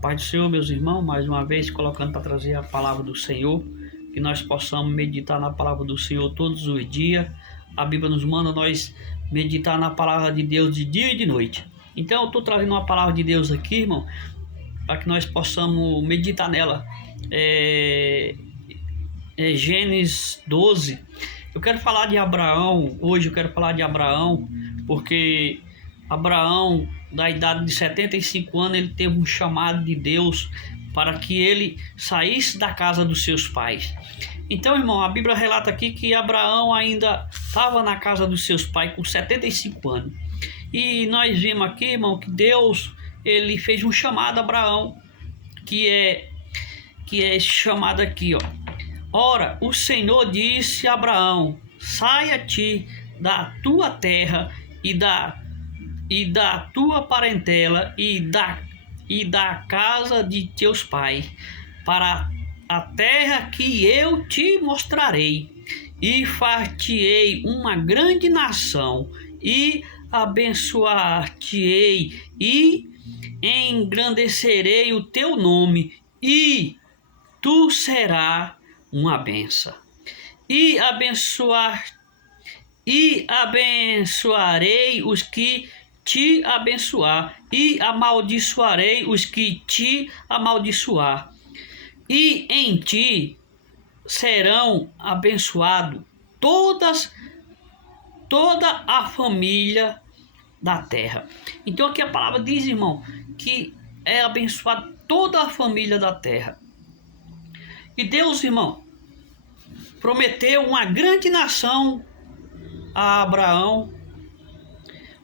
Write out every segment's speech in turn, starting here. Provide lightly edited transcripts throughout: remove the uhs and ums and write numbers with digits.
Pai do Senhor, meus irmãos, mais uma vez colocando para trazer a palavra do Senhor, que nós possamos meditar na palavra do Senhor todos os dias. A Bíblia nos manda nós meditar na palavra de Deus de dia e de noite. Então eu estou trazendo uma palavra de Deus aqui, irmão, para que nós possamos meditar nela. Gênesis 12. Eu quero falar de Abraão, hoje eu quero falar de Abraão, porque Abraão, da idade de 75 anos, ele teve um chamado de Deus para que ele saísse da casa dos seus pais. Então, irmão, a Bíblia relata aqui que Abraão ainda estava na casa dos seus pais com 75 anos. E nós vimos aqui, irmão, que Deus, ele fez um chamado a Abraão, que é esse chamado aqui, ó. Ora, o Senhor disse a Abraão: saia-te da tua terra e da tua parentela e da casa de teus pais, para a terra que eu te mostrarei, e far-te-ei uma grande nação, e abençoar-te-ei, e engrandecerei o teu nome, e tu serás uma benção. E abençoarei os que te abençoar, e amaldiçoarei os que te amaldiçoar. E em ti serão abençoados toda a família da terra. Então aqui a palavra diz, irmão, que é abençoada toda a família da terra. E Deus, irmão, prometeu uma grande nação a Abraão.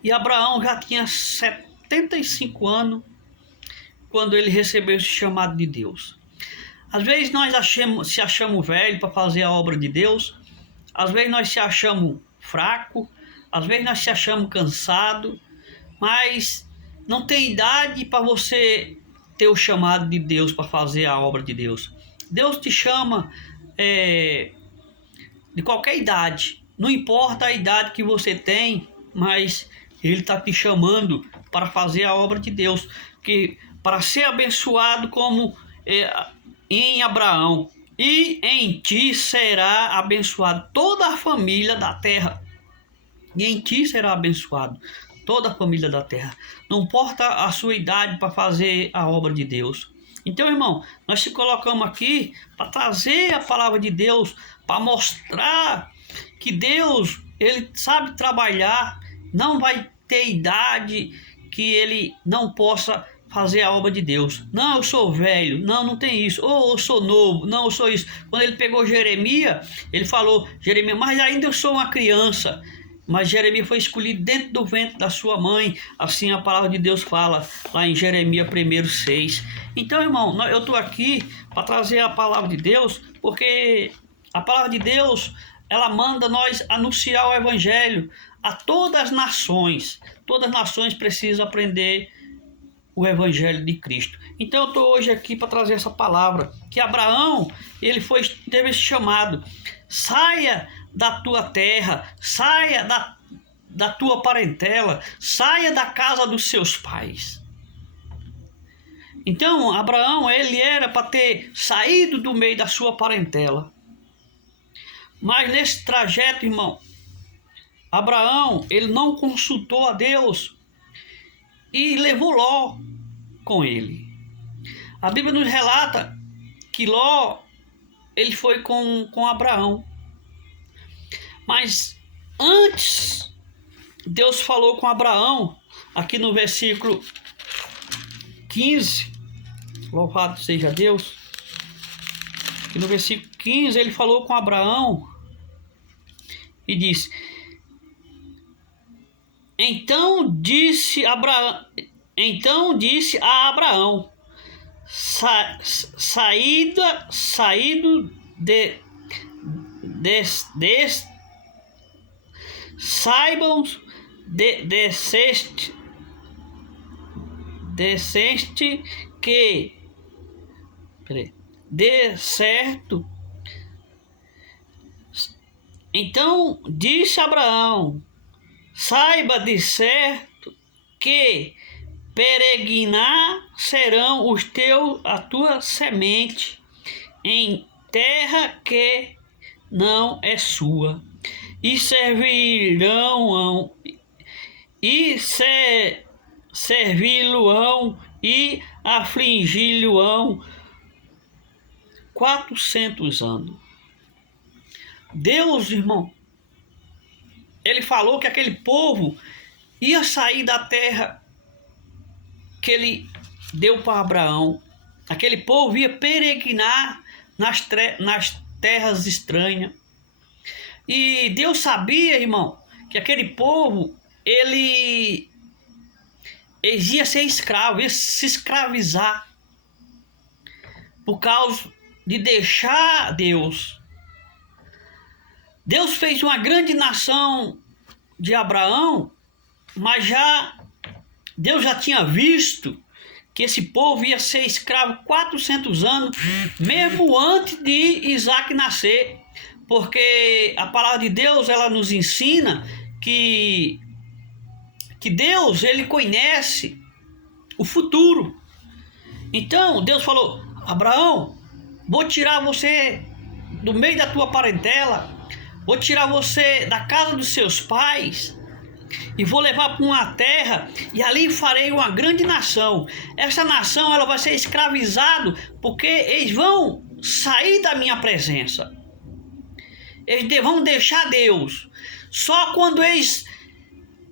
E Abraão já tinha 75 anos quando ele recebeu esse chamado de Deus. Às vezes nós se achamos velho para fazer a obra de Deus. Às vezes nós se achamos fraco. Às vezes nós se achamos cansado. Mas não tem idade para você ter o chamado de Deus para fazer a obra de Deus. Deus te chama de qualquer idade, não importa a idade que você tem, mas Ele está te chamando para fazer a obra de Deus, para ser abençoado como em Abraão, e em ti será abençoado toda a família da terra, e em ti será abençoado toda a família da terra, não importa a sua idade para fazer a obra de Deus. Então, irmão, nós se colocamos aqui para trazer a palavra de Deus, para mostrar que Deus, Ele sabe trabalhar, não vai ter idade que Ele não possa fazer a obra de Deus. Não, eu sou velho, não tem isso. Ou eu sou novo, não, eu sou isso. Quando Ele pegou Jeremias, Ele falou, Jeremias, mas ainda eu sou uma criança. Mas Jeremias foi escolhido dentro do ventre da sua mãe. Assim a palavra de Deus fala lá em Jeremias 1:6. Então, irmão, eu estou aqui para trazer a palavra de Deus, porque a palavra de Deus, ela manda nós anunciar o evangelho a todas as nações. Todas as nações precisam aprender o evangelho de Cristo. Então eu estou hoje aqui para trazer essa palavra, que Abraão, ele teve esse chamado: saia da tua terra, saia da tua parentela, saia da casa dos seus pais. Então Abraão, ele era para ter saído do meio da sua parentela. Mas nesse trajeto, irmão, Abraão, ele não consultou a Deus e levou Ló com ele. A Bíblia nos relata que Ló, ele foi com Abraão. Mas antes, Deus falou com Abraão, aqui no versículo 15, louvado seja Deus, aqui no versículo 15 ele falou com Abraão e disse: Então disse a Abraão, desceste que de certo. Então disse Abraão: saiba de certo que peregrinar serão a tua semente em terra que não é sua, e servi-lo-ão e afligi-lo-ão 400 anos. Deus, irmão, ele falou que aquele povo ia sair da terra que ele deu para Abraão. Aquele povo ia peregrinar nas terras estranhas. E Deus sabia, irmão, que aquele povo, eles ia ser escravo, ia se escravizar por causa de deixar Deus. Deus fez uma grande nação de Abraão, mas Deus já tinha visto que esse povo ia ser escravo 400 anos, mesmo antes de Isaac nascer. Porque a palavra de Deus, ela nos ensina que Deus, ele conhece o futuro. Então, Deus falou: Abraão, vou tirar você do meio da tua parentela, vou tirar você da casa dos seus pais e vou levar para uma terra, e ali farei uma grande nação. Essa nação, ela vai ser escravizada porque eles vão sair da minha presença. Eles vão deixar Deus. Só quando eles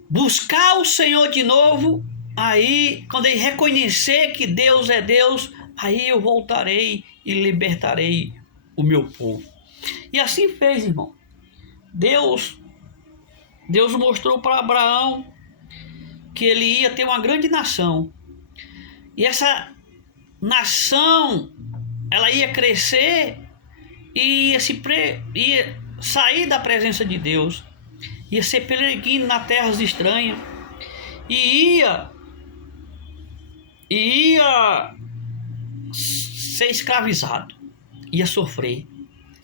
buscar o Senhor de novo, aí, quando eles reconhecer que Deus é Deus, aí eu voltarei e libertarei o meu povo. E assim fez, irmão. Deus mostrou para Abraão que ele ia ter uma grande nação. E essa nação, ela ia crescer e ia sair da presença de Deus, ia ser peregrino nas terras estranhas, e ia ser escravizado, ia sofrer.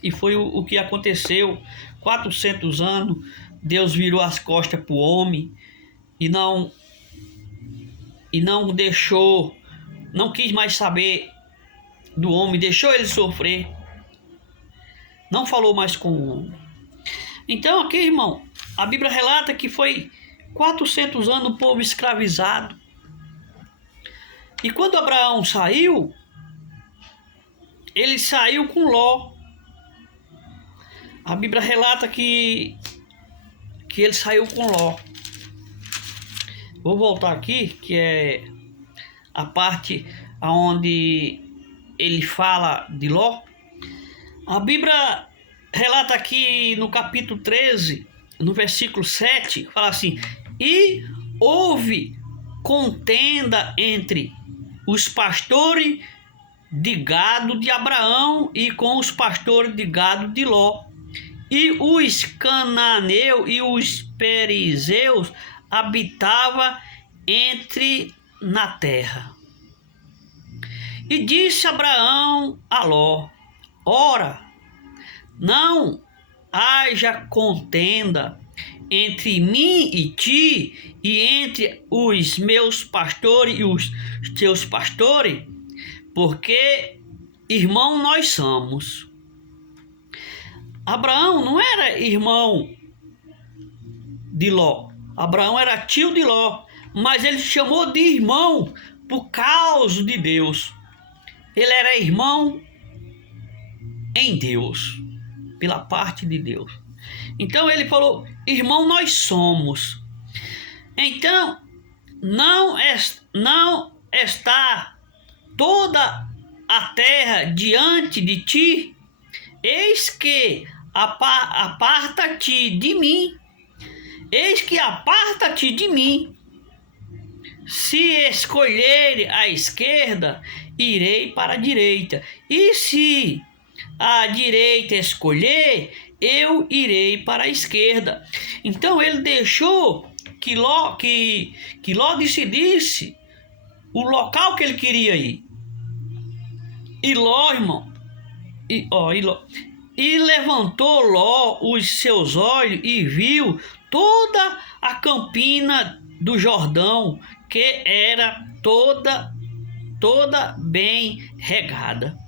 E foi o que aconteceu. 400 anos, Deus virou as costas para o homem e não deixou, não quis mais saber do homem, deixou ele sofrer. Não falou mais com o homem. Então aqui, irmão, a Bíblia relata que foi 400 anos o povo escravizado. E quando Abraão saiu, ele saiu com Ló. A Bíblia relata que ele saiu com Ló. Vou voltar aqui, que é a parte onde ele fala de Ló. A Bíblia relata aqui no capítulo 13, no versículo 7, fala assim: e houve contenda entre os pastores de gado de Abraão e com os pastores de gado de Ló. E os cananeus e os perizeus habitavam na terra. E disse Abraão a Ló: ora, não haja contenda entre mim e ti, e entre os meus pastores e os teus pastores, porque irmão nós somos. Abraão não era irmão de Ló. Abraão era tio de Ló, mas ele chamou de irmão por causa de Deus. Ele era irmão em Deus, pela parte de Deus. Então ele falou: irmão nós somos. Então não está toda a terra diante de ti? Eis que aparta-te de mim. Eis que aparta-te de mim. Se escolher a esquerda, irei para a direita. E se a direita escolher, eu irei para a esquerda. Então ele deixou que Ló decidisse o local que ele queria ir. E Ló, irmão, e levantou Ló os seus olhos e viu toda a campina do Jordão, que era toda toda bem regada.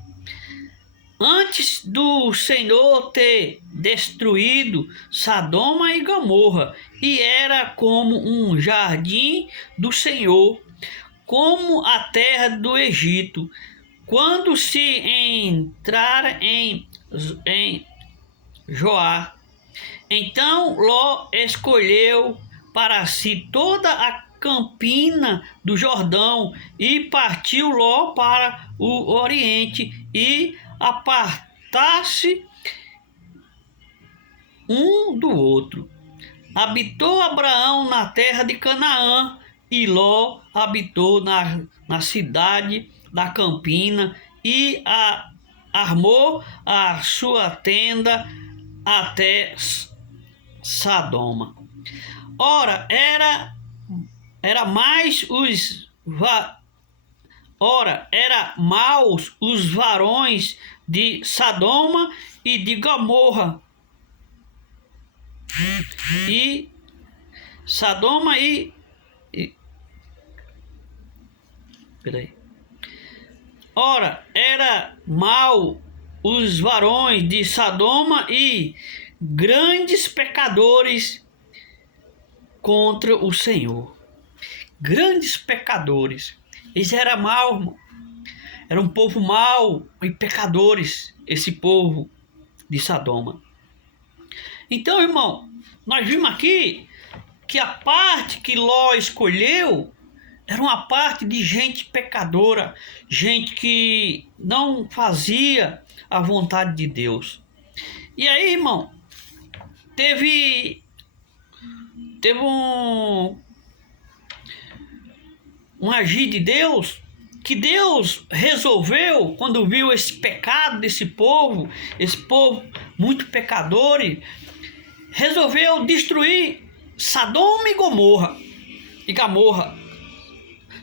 Antes do Senhor ter destruído Sodoma e Gomorra, e era como um jardim do Senhor, como a terra do Egito, quando se entrar em Zoar. Então Ló escolheu para si toda a campina do Jordão e partiu Ló para o oriente e apartar-se um do outro. Habitou Abraão na terra de Canaã e Ló habitou na cidade da campina e armou a sua tenda até Sodoma. Ora, era maus os varões de Sodoma e de Gomorra. E Sodoma Ora, era mau os varões de Sodoma e grandes pecadores contra o Senhor. Grandes pecadores. Eles eram maus, irmão. Era um povo mau e pecadores, esse povo de Sodoma. Então, irmão, nós vimos aqui que a parte que Ló escolheu era uma parte de gente pecadora, gente que não fazia a vontade de Deus. E aí, irmão, teve um agir de Deus, que Deus resolveu, quando viu esse pecado desse povo, esse povo muito pecador, resolveu destruir Sodoma e Gomorra.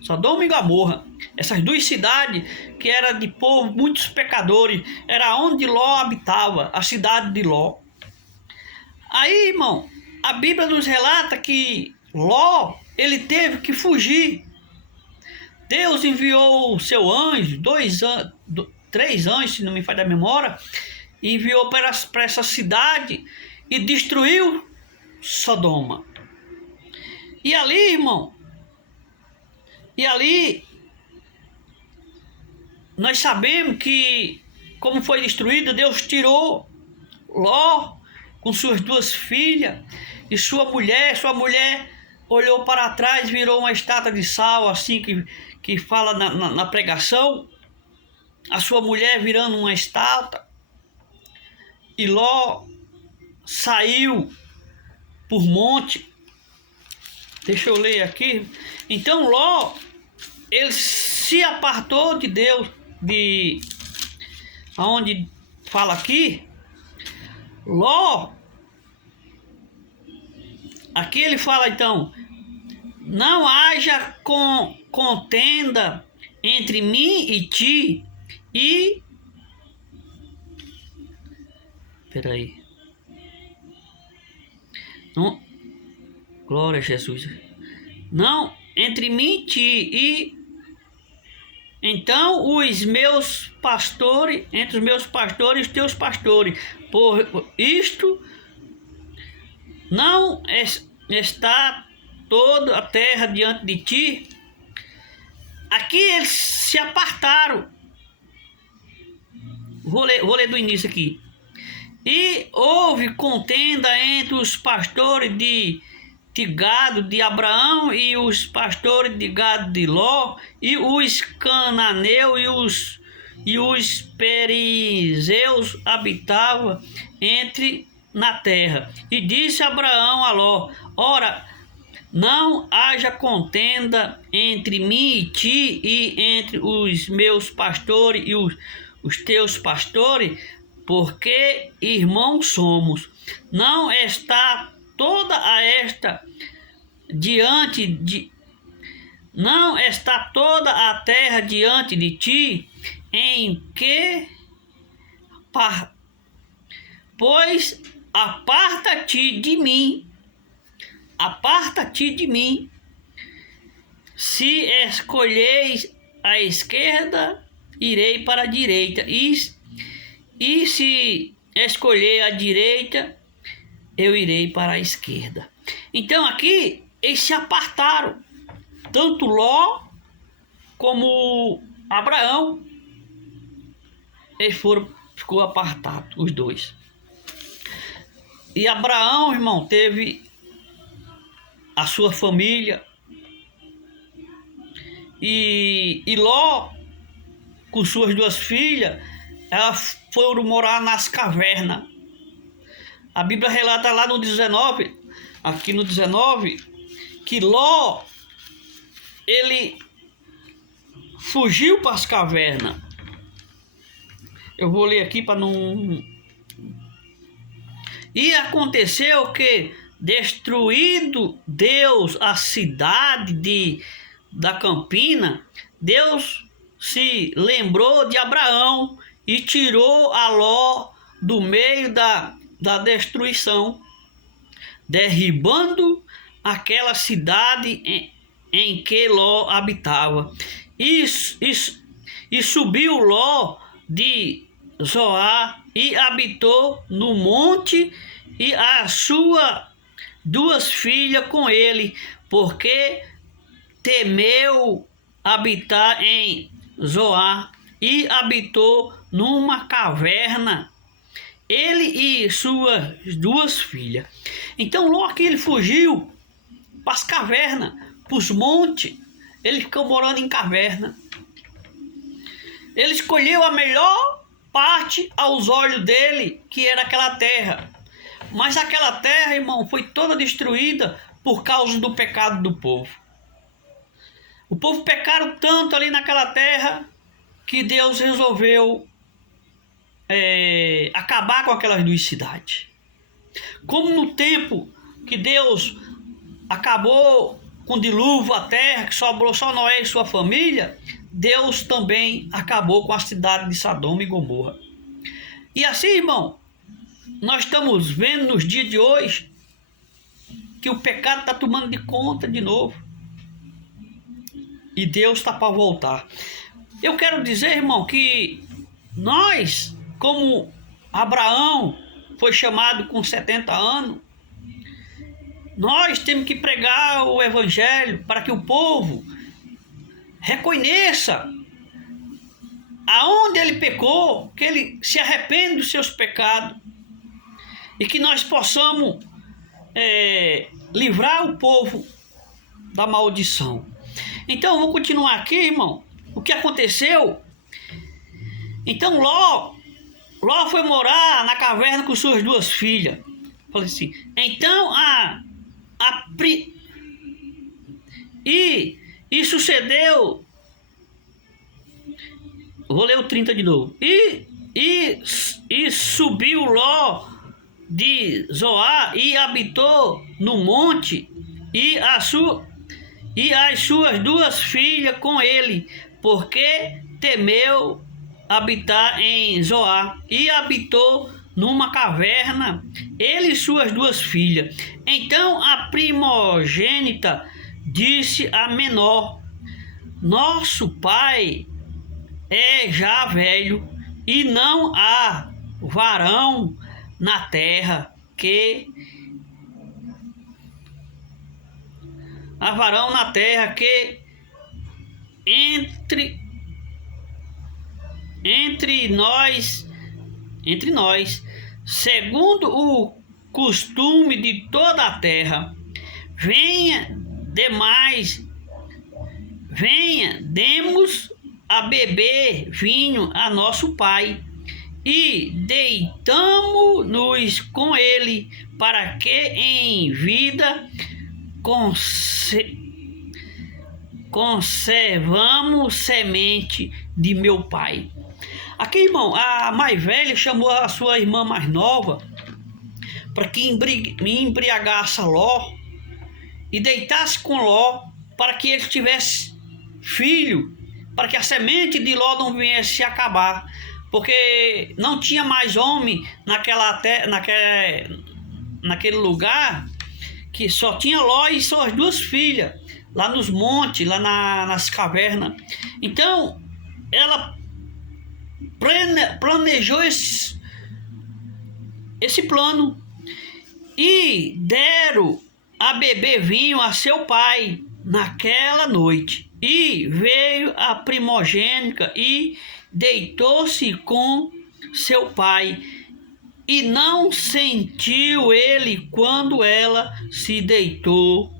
Sodoma e Gomorra, essas duas cidades que eram de povo, muitos pecadores, era onde Ló habitava, a cidade de Ló. Aí, irmão, a Bíblia nos relata que Ló, ele teve que fugir. Deus enviou o seu anjo, 3 anjos, se não me falha a memória, e enviou para essa cidade e destruiu Sodoma. E ali, irmão, nós sabemos que, como foi destruído, Deus tirou Ló com suas 2 filhas e sua mulher. Sua mulher olhou para trás, virou uma estátua de sal, assim que fala na pregação. A sua mulher virando uma estátua. E Ló saiu por monte. Deixa eu ler aqui. Então Ló, ele se apartou de Deus, aonde fala aqui, Ló, aqui ele fala então, não haja contenda entre mim e ti, e não, glória a Jesus, não, entre mim e ti, e então os meus pastores, entre os meus pastores e os teus pastores, por isto não está toda a terra diante de ti. Aqui eles se apartaram. Vou ler do início aqui. E houve contenda entre os pastores de gado de Abraão e os pastores de gado de Ló, e os cananeus e os perizeus habitavam na terra. E disse Abraão a Ló: ora, não haja contenda entre mim e ti, e entre os meus pastores e os teus pastores, porque irmãos somos. Não está toda a terra diante de ti, em que pois aparta-te de mim, se escolheis à esquerda, irei para a direita. E se escolher a direita, eu irei para a esquerda. Então aqui eles se apartaram, tanto Ló como Abraão. Eles ficou apartado, os dois. E Abraão, irmão, teve a sua família. E Ló, com suas duas filhas, elas foram morar nas cavernas. A Bíblia relata lá no 19, aqui no 19, que Ló, ele fugiu para as cavernas. Eu vou ler aqui para não... E aconteceu que, destruído Deus a cidade da campina, Deus se lembrou de Abraão e tirou a Ló do meio da destruição, derribando aquela cidade em que Ló habitava. E subiu Ló de Zoar e habitou no monte, e as suas duas filhas com ele, porque temeu habitar em Zoar, e habitou numa caverna, ele e suas duas filhas. Então Ló aqui ele fugiu para as cavernas, para os montes. Ele ficou morando em caverna. Ele escolheu a melhor parte aos olhos dele, que era aquela terra. Mas aquela terra, irmão, foi toda destruída por causa do pecado do povo. O povo pecaram tanto ali naquela terra que Deus resolveu acabar com aquelas duas cidades. Como no tempo que Deus acabou com o dilúvio a terra, que sobrou só Noé e sua família, Deus também acabou com a cidade de Sodoma e Gomorra. E assim, irmão, nós estamos vendo nos dias de hoje que o pecado está tomando de conta de novo. E Deus está para voltar. Eu quero dizer, irmão, que nós, como Abraão foi chamado com 70 anos, nós temos que pregar o evangelho para que o povo reconheça aonde ele pecou, que ele se arrependa dos seus pecados e que nós possamos livrar o povo da maldição. Então eu vou continuar aqui, irmão. O que aconteceu? Então Ló foi morar na caverna com suas duas filhas. Falei assim, então e sucedeu, vou ler o 30 de novo, e subiu Ló de Zoar e habitou no monte, e as suas duas filhas com ele, porque temeu habitar em Zoar, e habitou numa caverna, ele e suas duas filhas. Então a primogênita disse à menor: nosso pai é já velho, e não há varão na terra que entre nós, segundo o costume de toda a terra, demos a beber vinho a nosso pai, e deitamo-nos com ele, para que em vida conservamos semente de meu pai. Aqui, irmão, a mais velha chamou a sua irmã mais nova para que embriagasse Ló e deitasse com Ló, para que ele tivesse filho, para que a semente de Ló não viesse a acabar, porque não tinha mais homem naquele lugar, que só tinha Ló e suas duas filhas. lá nos montes, lá nas cavernas. Então, ela planejou esse plano e deram a beber vinho a seu pai naquela noite. E veio a primogênita e deitou-se com seu pai, e não sentiu ele quando ela se deitou,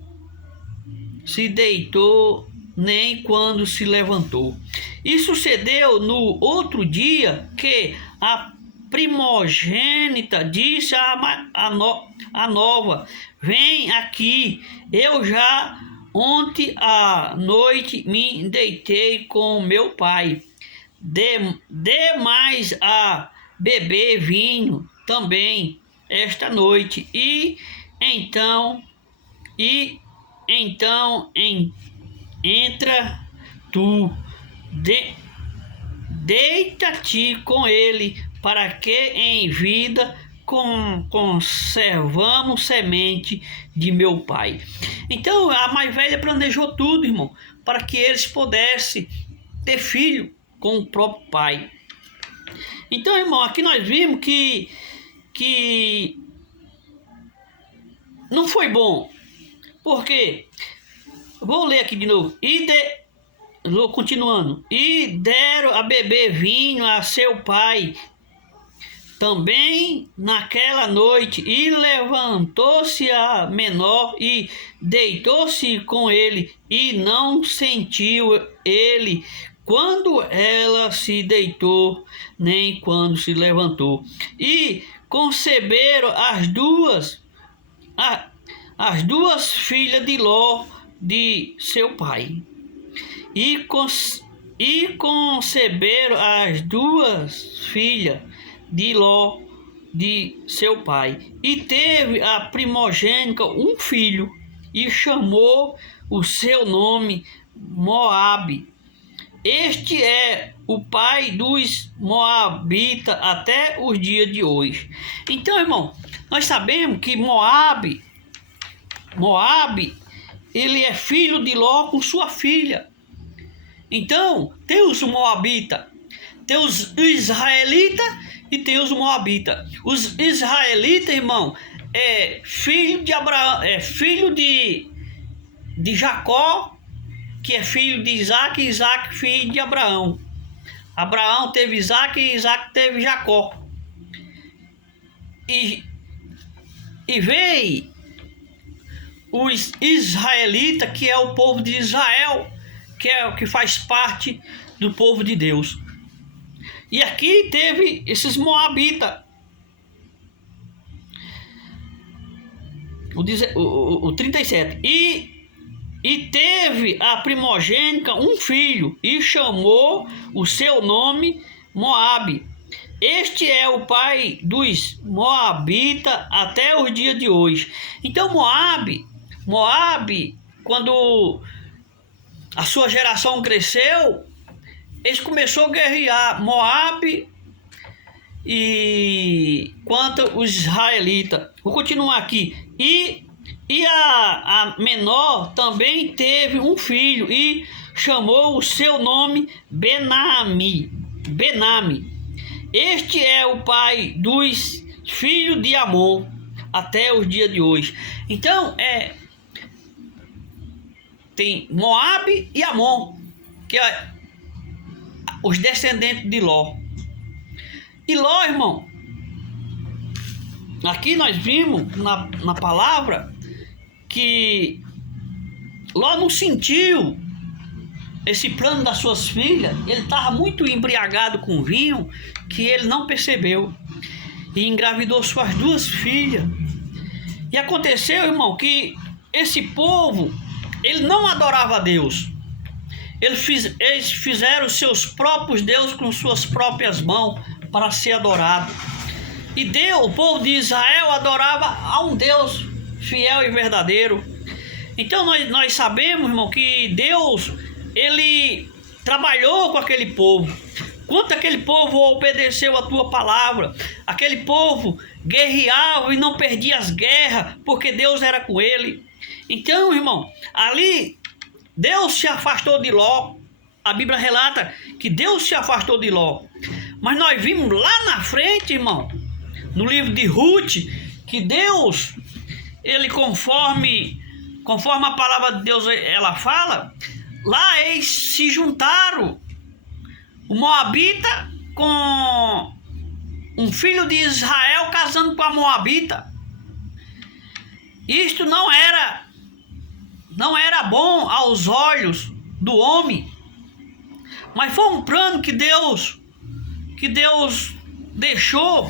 nem quando se levantou. E sucedeu no outro dia que a primogênita disse à nova: vem aqui, eu já ontem à noite me deitei com meu pai. Dê mais a beber vinho também esta noite. E então entra tu, deita-te com ele, para que em vida conservamos semente de meu pai. Então a mais velha planejou tudo, irmão, para que eles pudessem ter filho com o próprio pai. Então, irmão, aqui nós vimos que não foi bom. Porque, vou ler aqui de novo. Continuando. E deram a beber vinho a seu pai também naquela noite, e levantou-se a menor e deitou-se com ele, e não sentiu ele quando ela se deitou, nem quando se levantou. E conceberam as duas filhas de Ló, de seu pai. E conceberam as duas filhas de Ló, de seu pai. E teve a primogênita um filho, e chamou o seu nome Moabe. Este é o pai dos moabitas até os dias de hoje. Então, irmão, nós sabemos que Moabe, ele é filho de Ló com sua filha. Então, tem os moabitas, tem os israelitas e tem os moabitas. Os israelitas, irmão, é filho de Abraão, é filho de Jacó, que é filho de Isaac, e Isaac filho de Abraão. Abraão teve Isaac e Isaac teve Jacó. E veio os israelitas, que é o povo de Israel, que é o que faz parte do povo de Deus. E aqui teve esses moabitas. O 37. E teve a primogênita um filho, e chamou o seu nome Moabe. Este é o pai dos moabitas até os dias de hoje. Então Moabe, quando a sua geração cresceu, eles começaram a guerrear Moabe e quanto os israelitas. Vou continuar aqui. E a menor também teve um filho, e chamou o seu nome Benami. Este é o pai dos filhos de Amon até os dias de hoje. Então, tem Moabe e Amon, que é os descendentes de Ló. E Ló, irmão, aqui nós vimos na palavra que Ló não sentiu esse plano das suas filhas. Ele estava muito embriagado com vinho, que ele não percebeu, e engravidou suas duas filhas. E aconteceu, irmão, que esse povo, ele não adorava a Deus. Eles fizeram seus próprios deuses com suas próprias mãos para ser adorado. E o povo de Israel adorava a um Deus fiel e verdadeiro. Então nós sabemos, irmão, que Deus, ele trabalhou com aquele povo. Quanto aquele povo obedeceu a tua palavra, aquele povo guerreava e não perdia as guerras, porque Deus era com ele. Então, irmão, ali Deus se afastou de Ló. A Bíblia relata que Deus se afastou de Ló. Mas nós vimos lá na frente, irmão, no livro de Ruth, que Deus, ele conforme a palavra de Deus ela fala, lá eles se juntaram, o Moabita com um filho de Israel casando com a Moabita. Isto não era bom aos olhos do homem, mas foi um plano que Deus deixou,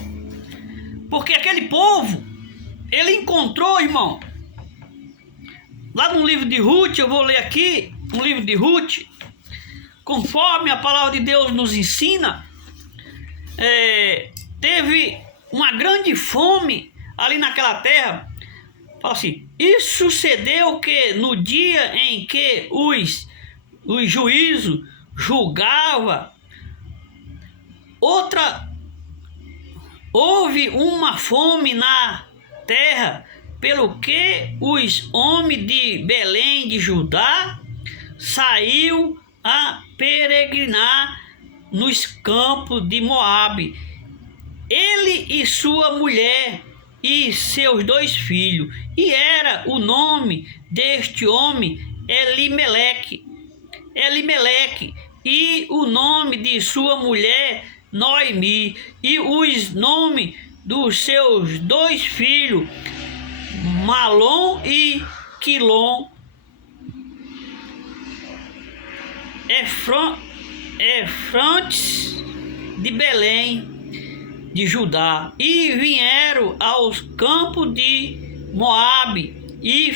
porque aquele povo, ele encontrou, irmão, lá no livro de Ruth, eu vou ler aqui, no livro de Ruth, conforme a palavra de Deus nos ensina, teve uma grande fome ali naquela terra. Fala assim: e sucedeu que no dia em que os juízos julgava, houve uma fome na terra, pelo que os homens de Belém de Judá saiu a peregrinar nos campos de Moabe, ele e sua mulher e seus 2 filhos, e era o nome deste homem Elimeleque, e o nome de sua mulher Noemi, e os nomes dos seus 2 filhos Malom e Quilom. Efrontes de Belém de Judá, e vieram aos campos de Moabe e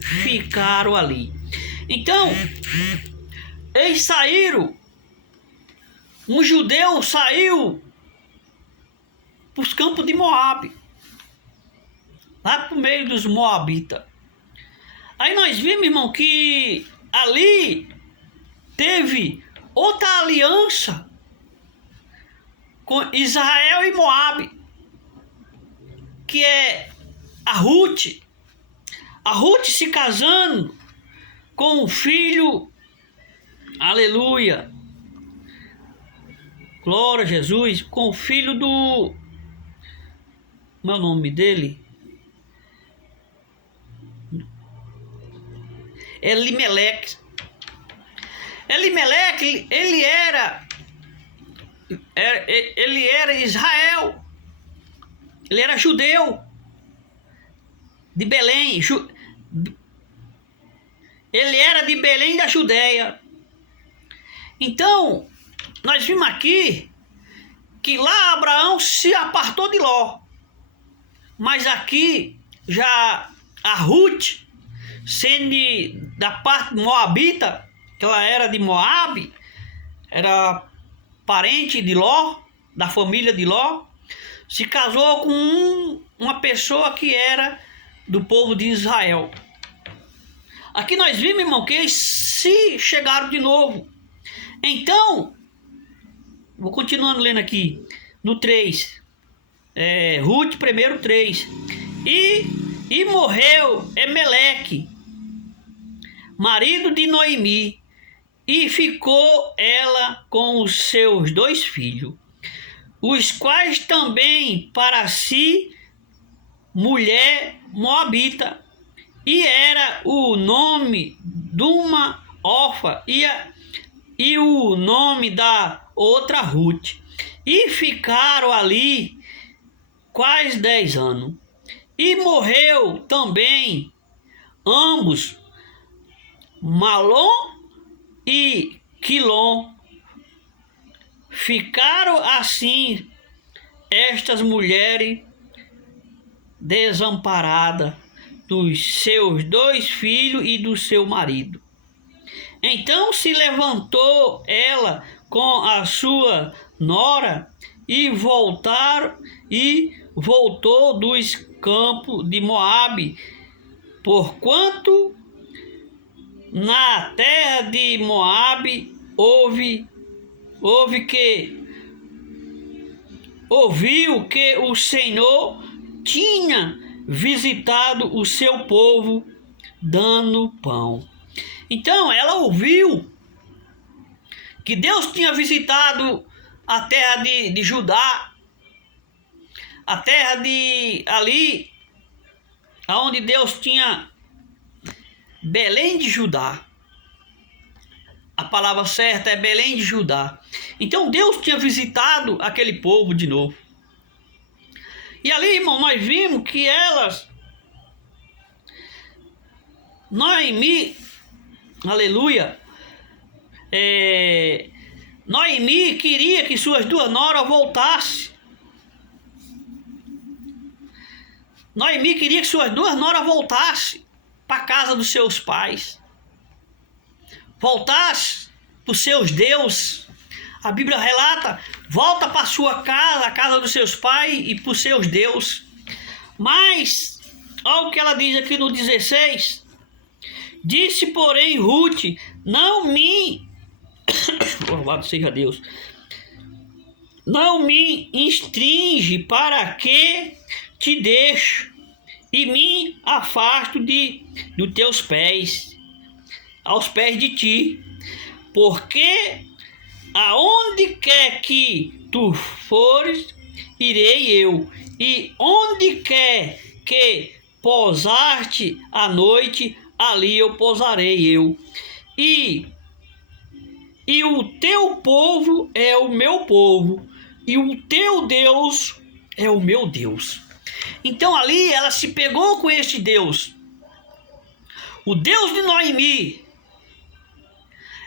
ficaram ali. Então, eles saíram, um judeu saiu para os campos de Moabe, lá para o meio dos moabitas. Aí nós vimos, irmão, que ali teve outra aliança com Israel e Moabe, que é a Ruth. A Ruth se casando com o filho, aleluia, glória a Jesus, com o filho do, como é o nome dele? Elimeleque. Elimeleque, ele era Israel, ele era judeu de Belém, ele era de Belém da Judéia. Então, nós vimos aqui que lá Abraão se apartou de Ló, mas aqui já a Ruth, sendo da parte moabita, que ela era de Moabe, era parente de Ló, da família de Ló, se casou com uma pessoa que era do povo de Israel. Aqui nós vimos, irmão, que eles se chegaram de novo. Então, vou continuando lendo aqui, no 3, Ruth 1:3. E morreu Emeleque, marido de Noemi, e ficou ela com os seus 2 filhos, os quais também para si mulher moabita, e era o nome de uma órfã e o nome da outra Ruth, e ficaram ali quase 10 anos. E morreu também ambos, Malom e Quilom. Ficaram assim estas mulheres desamparadas dos seus 2 filhos e do seu marido. Então se levantou ela com a sua nora e voltou dos campos de Moabe, porquanto na terra de Moabe ouviu que o Senhor tinha visitado o seu povo, dando pão. Então ela ouviu que Deus tinha visitado a terra de Judá, a terra de ali, aonde Deus tinha Belém de Judá. A palavra certa é Belém de Judá. Então Deus tinha visitado aquele povo de novo. E ali, irmão, nós vimos que Noemi, aleluia, Noemi queria que suas duas noras voltassem. Noemi queria que suas duas noras voltassem para a casa dos seus pais. Voltasse para os seus deuses. A Bíblia relata, volta para a sua casa, a casa dos seus pais e para os seus deuses. Mas, olha o que ela diz aqui no 16. Disse, porém, Ruth, não me... Louvado seja Deus. Não me instringe para que te deixo e me afasto dos teus pés, aos pés de ti, porque aonde quer que tu fores, irei eu, e onde quer que pousar-te à noite, ali eu pousarei eu, e o teu povo é o meu povo, e o teu Deus é o meu Deus. Então ali ela se pegou com este Deus, o Deus de Noemi.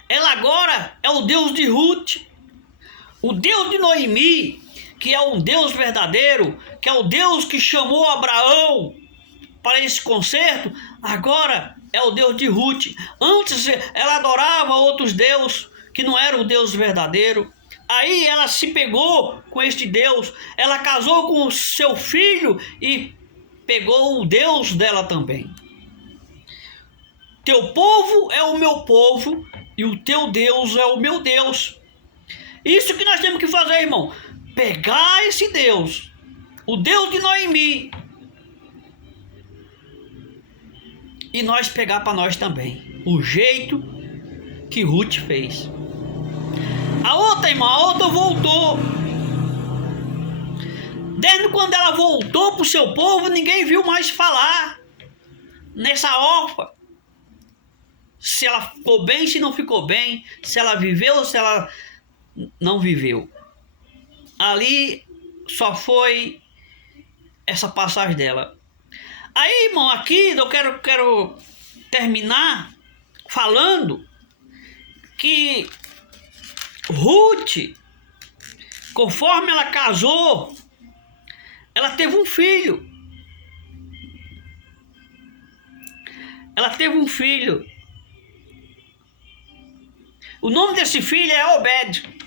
Ela agora é o Deus de Ruth, o Deus de Noemi, que é um Deus verdadeiro, que é o Deus que chamou Abraão para esse concerto, agora é o Deus de Ruth. Antes ela adorava outros deuses que não eram o Deus verdadeiro. Aí ela se pegou com este Deus, ela casou com o seu filho e pegou o Deus dela também. Teu povo é o meu povo e o teu Deus é o meu Deus. Isso que nós temos que fazer, irmão. Pegar esse Deus, o Deus de Noemi, e nós pegar para nós também. O jeito que Ruth fez. A outra, irmã, a outra voltou. Desde quando ela voltou para o seu povo, ninguém viu mais falar nessa órfã. Se ela ficou bem, se não ficou bem, se ela viveu ou se ela não viveu. Ali só foi essa passagem dela. Aí, irmão, aqui eu quero terminar falando que Ruth, conforme ela casou, ela teve um filho. Ela teve um filho. O nome desse filho é Obed.